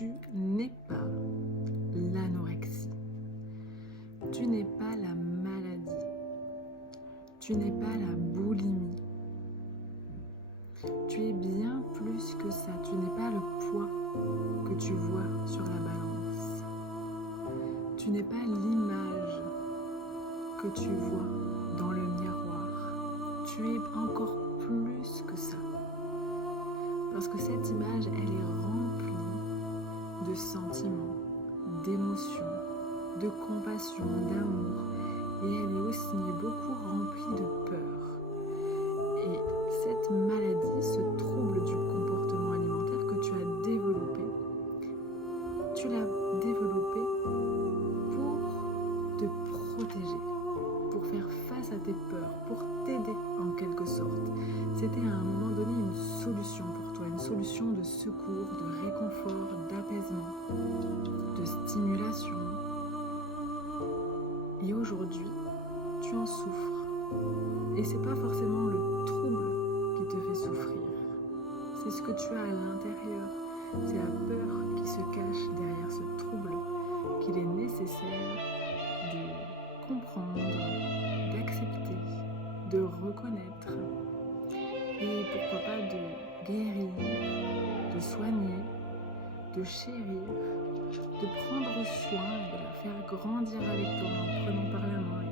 Tu n'es pas l'anorexie. Tu n'es pas la maladie. Tu n'es pas la boulimie. Tu es bien plus que ça. Tu n'es pas le poids que tu vois sur la balance. Tu n'es pas l'image que tu vois dans le miroir. Tu es encore plus que ça. Parce que cette image, elle est remplie de sentiments, d'émotions, de compassion, d'amour. Et elle est aussi beaucoup remplie de peur. Et cette maladie, ce trouble du comportement alimentaire que tu as développé, tu l'as développé pour te protéger, pour faire face à tes peurs, pour t'aider en quelque sorte. C'était à un moment donné une solution pour toi, une solution de secours, de réconfort, d'apaisement, de stimulation. Et aujourd'hui, tu en souffres. Et c'est pas forcément le trouble qui te fait souffrir. C'est ce que tu as à l'intérieur. C'est la peur qui se cache derrière ce trouble qu'il est nécessaire de comprendre, d'accepter, de reconnaître et pourquoi pas de guérir, de soigner, de chérir, de prendre soin, de la faire grandir avec toi en prenant par la main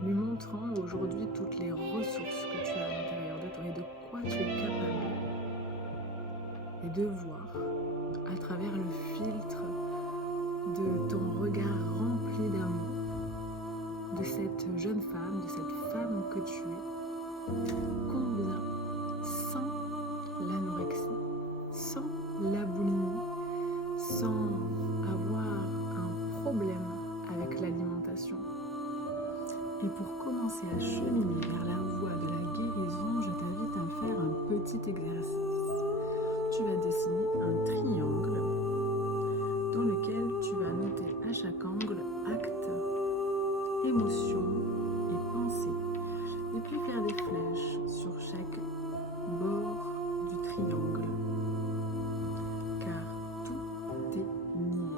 et lui montrant aujourd'hui toutes les ressources que tu as à l'intérieur de toi et de quoi tu es capable. Et de voir à travers le filtre de ton regard rempli d'amour, de cette jeune femme, de cette femme que tu es, combien sans l'anorexie, sans la boulimie, sans avoir un problème avec l'alimentation. Et pour commencer à cheminer vers la voie de la guérison, je t'invite à faire un petit exercice. Tu vas dessiner un triangle dans lequel tu vas noter à chaque angle acte, émotion et pensée. Et puis faire des flèches sur chaque bord du triangle. Car tout est lié.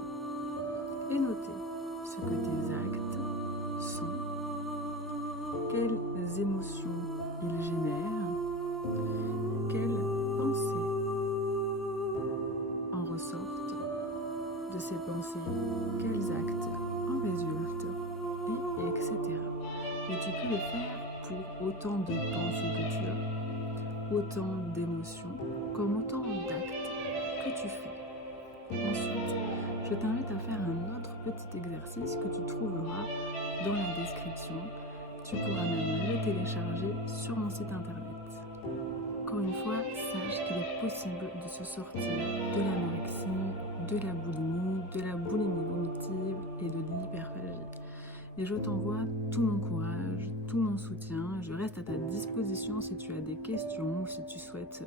Et noter ce que tes actes sont, quelles émotions ils génèrent, quelles pensées en ressortent de ces pensées, quels actes en résultent, et etc. Et tu peux le faire pour autant de pensées que tu as, autant d'émotions, comme autant d'actes que tu fais. Ensuite, je t'invite à faire un autre petit exercice que tu trouveras dans la description. Tu pourras même le télécharger sur mon site internet. Encore une fois, sache qu'il est possible de se sortir de l'anorexie, de la boulimie vomitive et de l'hyperphagie. Et je t'envoie tout mon courage, tout mon soutien. Je reste à ta disposition si tu as des questions ou si tu souhaites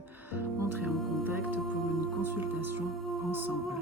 entrer en contact pour une consultation ensemble.